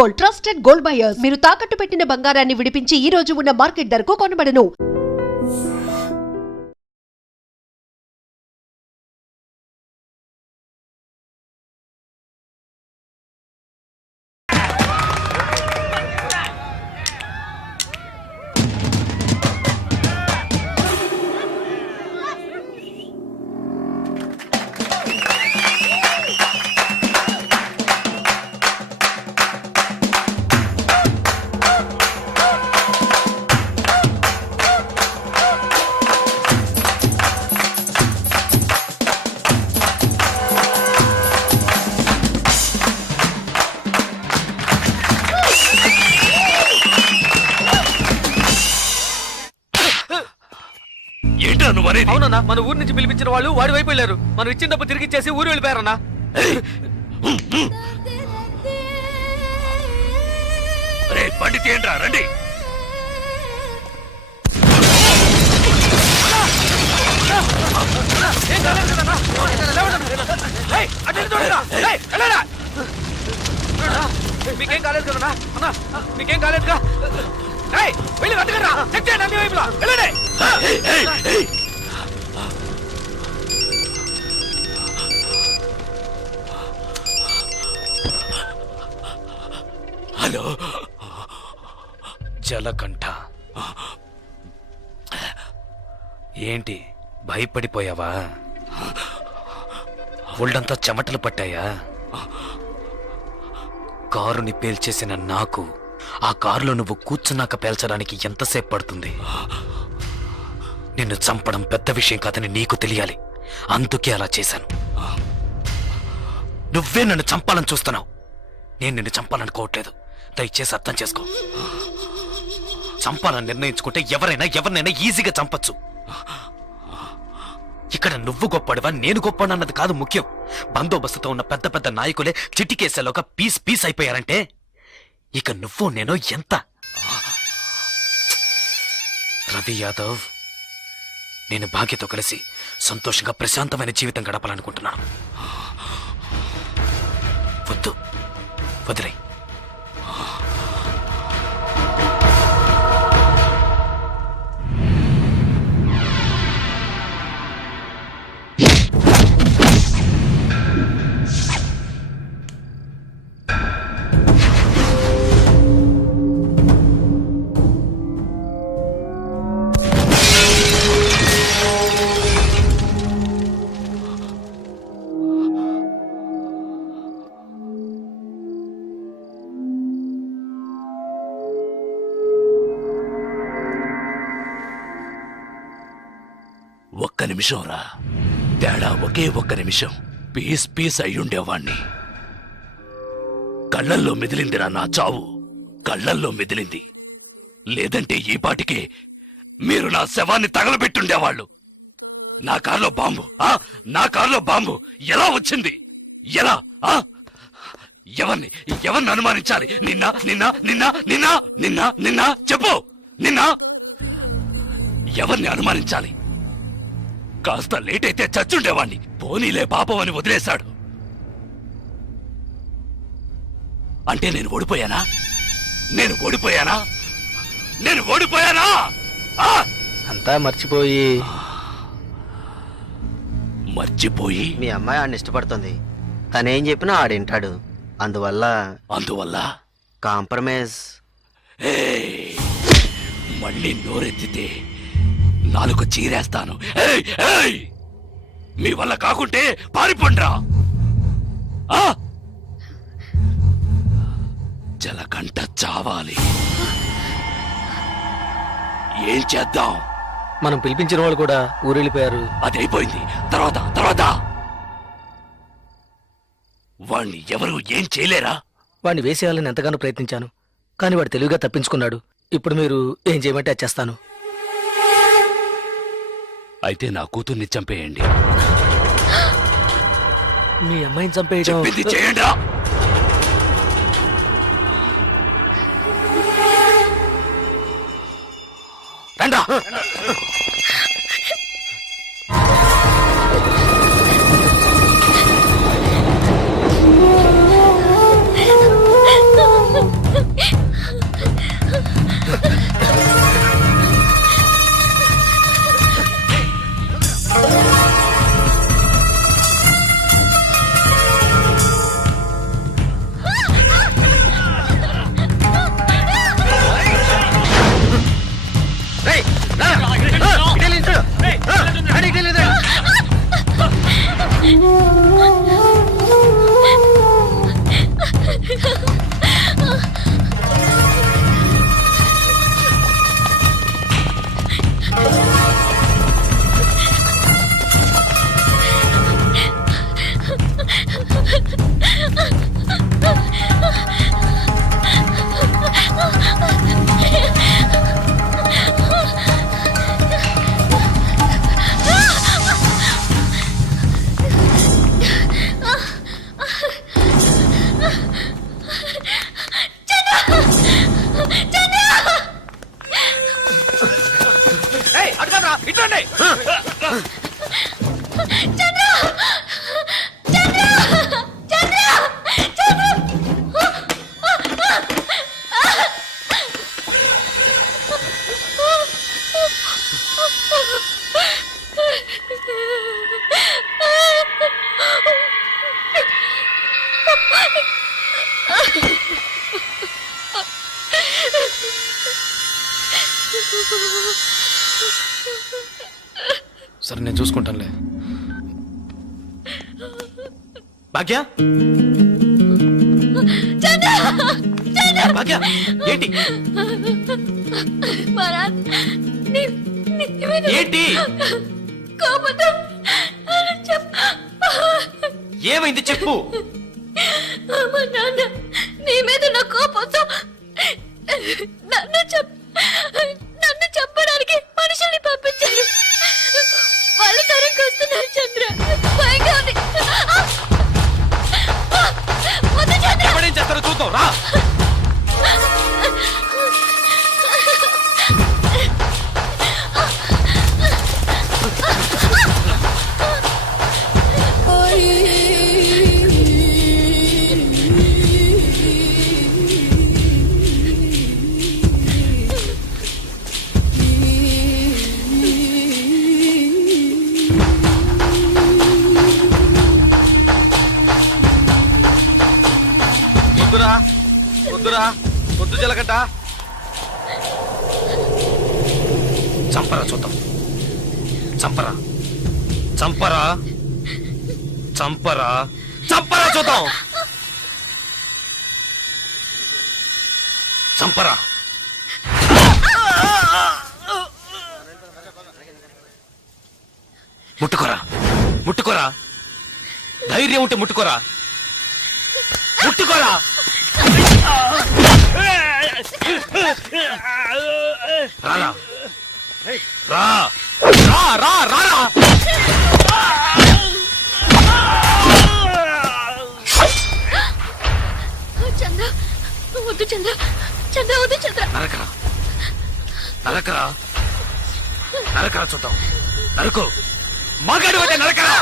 Gold, trusted gold buyers. మీరు తాకట్టు పెట్టిన బంగారాన్ని విడిపించి ఈ రోజు ఉన్న మార్కెట్ ధరకు కొనబడను. అవునన్నా, మన ఊరి నుంచి పిలిపించిన వాళ్ళు వాడి వైపు వెళ్ళారు. మనం ఇచ్చిన డబ్బు తిరిగి ఇచ్చేసి ఊరు వెళ్ళిపోయారన్నా. బండి తీయండిరా, రండి. మీకేం కాలేదు కదన్నా? అన్నా మీకేం కాలేదుగా? వెళ్ళి వెతకరా, చెక్ చేయండి అన్ని వైపులా. వెళ్ళండి. హలో, జలకంఠ, ఏంటి భయపడిపోయావా? ఒళ్ళంతా చెమటలు పట్టాయా? కారుని పేల్చేసిన నాకు ఆ కారులో నువ్వు కూర్చున్నాక పేల్చడానికి ఎంతసేపు పడుతుంది? నిన్ను చంపడం పెద్ద విషయం కాదని నీకు తెలియాలి, అందుకే అలా చేశాను. నువ్వే నన్ను చంపాలని చూస్తున్నావు, నేను నిన్ను చంపాలనుకోవట్లేదు. దయచేసి అర్థం చేసుకో. చంపాలని నిర్ణయించుకుంటే ఎవరినైనా ఈజీగా చంపచ్చు. ఇక్కడ నువ్వు గొప్పడివా నేను గొప్పనన్నది కాదు ముఖ్యం. బందోబస్తుతో ఉన్న పెద్ద పెద్ద నాయకులే చిటికేసేలోగా పీస్ అయిపోయారంటే ఇక నువ్వు నేను ఎంత? రవి యాదవ్, నేను భాగ్యతో కలిసి సంతోషంగా ప్రశాంతమైన జీవితం గడపాలనుకుంటున్నాను. వద్దు, వదిలే. ఒక్క నిమిషం రా, తేడా ఒకే ఒక్క నిమిషం. పీస్ అయ్యుండేవాణ్ణి. కళ్ళల్లో మెదిలిందిరా నా చావు, కళ్ళల్లో మెదిలింది. లేదంటే ఈ పాటికే మీరు నా శవాన్ని తగలబెట్టుండేవాళ్ళు. నా కారులో బాంబు ఎలా వచ్చింది? ఎలా? ఎవరిని అనుమానించాలి? నిన్న చెప్పు. ఎవరిని అనుమానించాలి? కాస్త లేట్ అయితే చచ్చుండేవాణ్ణి. పోనీలే పాపం అని వదిలేశాడు. అంటే నేను ఓడిపోయానా? అంతా మర్చిపోయి మీ అమ్మాయి ఆడిని ఇష్టపడుతుంది. తనేం చెప్పినా ఆడింటాడు. అందువల్ల కాంప్రమైజ్. మళ్ళీ నోరెత్తితే నాలుగు చీరేస్తాను. మీ వల్ల కాకుంటే పారిపోండ్రా. జలకంఠ చావాలి. ఏం చేద్దాం? మనం పిలిపించిన వాళ్ళు కూడా ఊరెళ్ళిపోయారు. అది అయిపోయింది. తర్వాత వాణ్ణి ఎవరు ఏం చేయలేరా? వాడిని వేసేయాలని ఎంతగానో ప్రయత్నించాను, కానీ వాడు తెలివిగా తప్పించుకున్నాడు. ఇప్పుడు మీరు ఏం చేయమంటే అది చేస్తాను. అయితే నా కూతుర్ని చంపేయండి. మీ అమ్మాయిని చంపేయడం చెప్పింది చేయండి. రండా. సరే నేను చూసుకుంటానులే. భాగ్య భాగ్య ఏంటి ఏంటి ఏమైంది చెప్పు. నీ మీద నా కోపంతో నన్ను చెప్పడానికి మనుషుల్ని పంపించారు. వాళ్ళు తరంకి వస్తున్నారు చంద్ర. భయంగా ఉంది. వద్దు చంద్ర. ఎవడేం చేస్తారో చూద్దాం రా. వద్దురా వద్దురా వద్దు జలకంట. చంపరా చూద్దాం. చంపరా చంపరా చంపరా చంపరా చూద్దాం. చంపరా. ముట్టుకోరా ముట్టుకోరా. ధైర్యం ఉంటే ముట్టుకోరా. ముట్టుకోరా. రారా రా రా రా రా. చంద్ర వద్దు చంద్ర. చంద్ర వద్దు చంద్ర. నరకరా నరకరా నరకరా చూద్దాం. నరుకు. మగాడు అయితే నరకరా.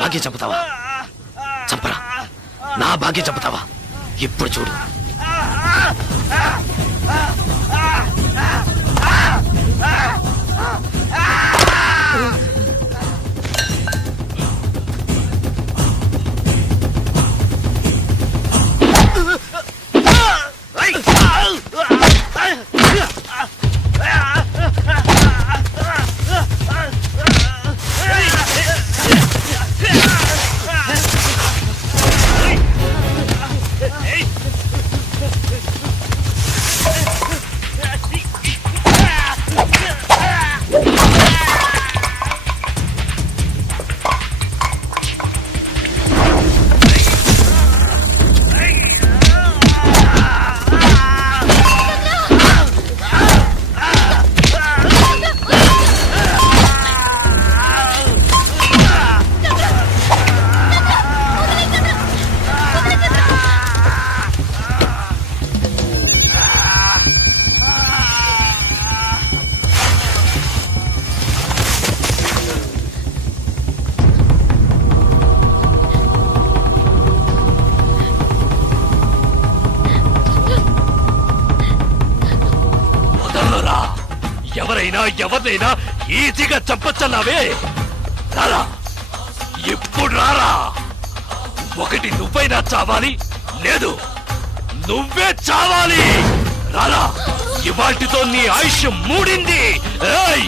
భాగ్యం చంపుతావా? చంపరా. నా భాగ్యం చంపుతావా? ఇప్పుడు చూడు. ఎవరినైనా ఈజీగా చంపచ్చన్నావే. రారా ఇప్పుడు రారా. ఒకటి నువ్వైనా చావాలి, లేదు నువ్వే చావాలి. రారా. ఇవాటితో నీ ఆయుష్ మూడింది. ఏయ్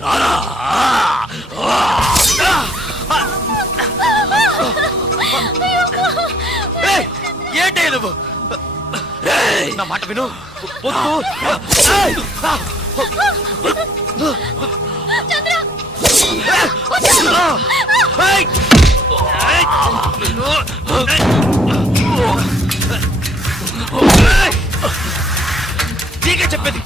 రారా ఏంటే నువ్వు ఏయ్! నా మాట విను వద్దు నీకే చెప్పేది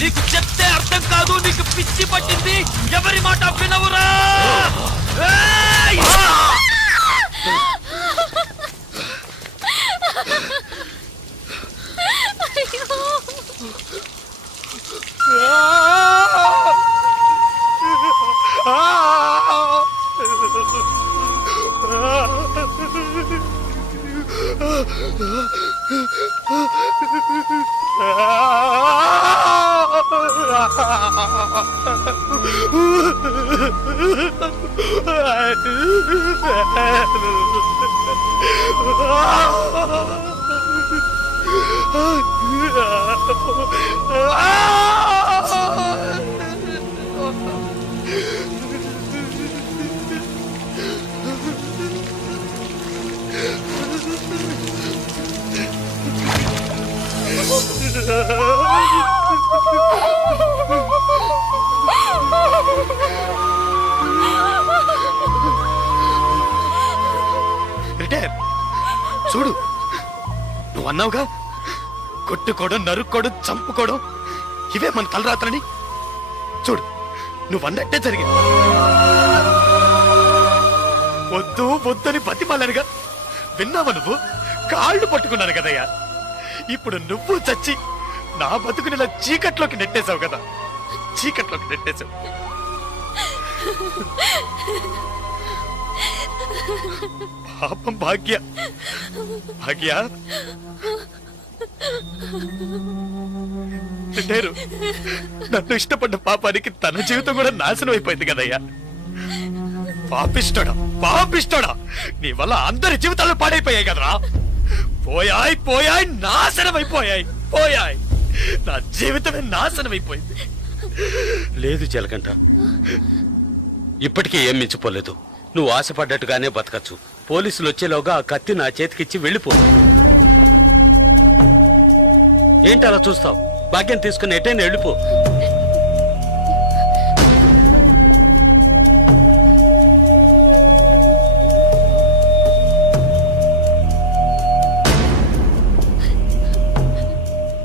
నీకు చెప్తే అర్థం కాదు నీకు పిచ్చి పట్టింది ఎవరి మాట వినవురా రిటైర్ చూడు నువ్వు అన్నావుగా కొట్టుకోవడం నరుక్కోవడం చంపుకోవడం ఇవే మన తలరాత్రని చూడు నువ్వు అన్నట్టే జరిగింది వద్దు వద్దని బతిమాలనుగా విన్నావా నువ్వు కాళ్ళు పట్టుకున్నాను కదయ్యా ఇప్పుడు నువ్వు చచ్చి నా బతుకునిలా చీకట్లోకి నెట్టేశావు కదా చీకట్లోకి నెట్టేశావు పాపం భాగ్య భాగ్య రిటైరు నన్ను ఇష్టపడ్డ పాపానికి తన జీవితం కూడా నాశనం అయిపోయింది కదయ్యా పాపిస్తాడా పాపిస్తాడా నీ వల్ల అందరి జీవితాలు పాడైపోయాయి కదరా పోయాయి పోయాయి నాశనం అయిపోయాయి పోయాయి నా జీవితమే నాశనం అయిపోయింది లేదు జలకంట ఇప్పటికీ ఏం మించిపోలేదు నువ్వు ఆశపడ్డట్టుగానే బతకచ్చు పోలీసులు వచ్చేలోగా ఆ కత్తి నా చేతికిచ్చి వెళ్ళిపో ఏంటి అలా చూస్తావు భాగ్యం తీసుకుని ఎటైనా వెళ్ళిపో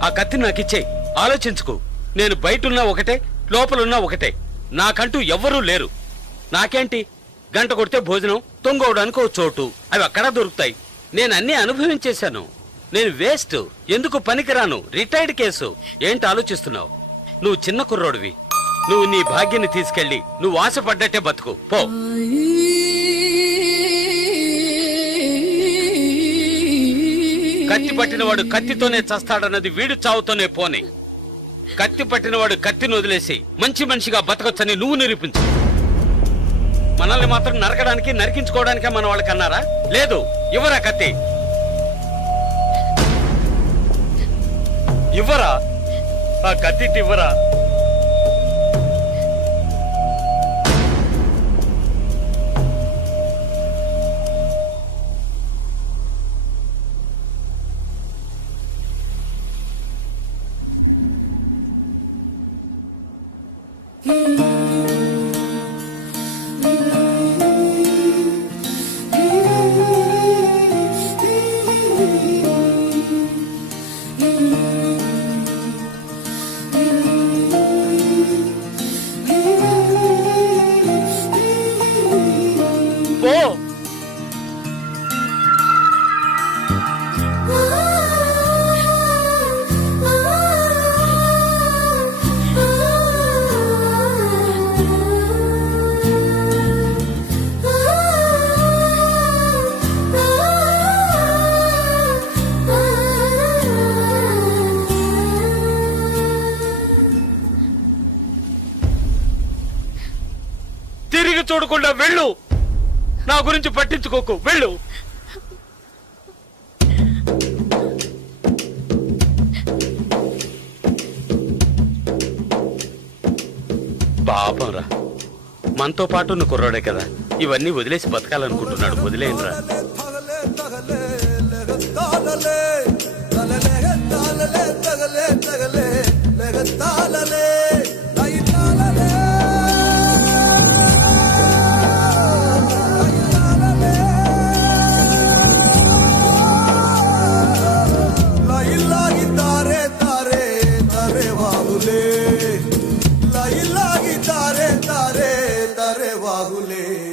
ఆ కత్తి నాకిచ్చేయి ఆలోచించుకో నేను బయటున్నా ఒకటే లోపలున్నా ఒకటే నాకంటూ ఎవ్వరూ లేరు నాకేంటి గంట కొడితే భోజనం తొంగవడానికి ఓ చోటు అవి అక్కడ దొరుకుతాయి నేను అన్ని అనుభవించేశాను నేను వేస్ట్ ఎందుకు పనికిరాను రిటైర్డ్ కేసు ఏంటి ఆలోచిస్తున్నావు నువ్వు చిన్న కుర్రోడివి నువ్వు నీ భాగ్యాన్ని తీసుకెళ్ళి నువ్వు ఆశపడ్డట్టే బతుకు పో కత్తి పట్టినవాడు కత్తితోనే చస్తాడన్నది వీడు చావుతోనే పోని కత్తి పట్టినవాడు కత్తిని వదిలేసి మంచి మనిషిగా బతకొచ్చని నువ్వు నిరూపించు మనల్ని మాత్రం నరకడానికి నరికించుకోవడానికే మన వాళ్ళకి అన్నారా లేదు ఇవ్వరా కత్తి ఇవ్వరా ఆ కత్తి ఇవ్వరా తిరిగి చూడకుండా వెళ్ళు నా గురించి పట్టించుకోకు వెళ్ళు. పాపంరా, మనతో పాటు ఉన్న కుర్రాడే కదా, ఇవన్నీ వదిలేసి బతకాలనుకుంటున్నాడు. వదిలేయండిరా. तारे वागुले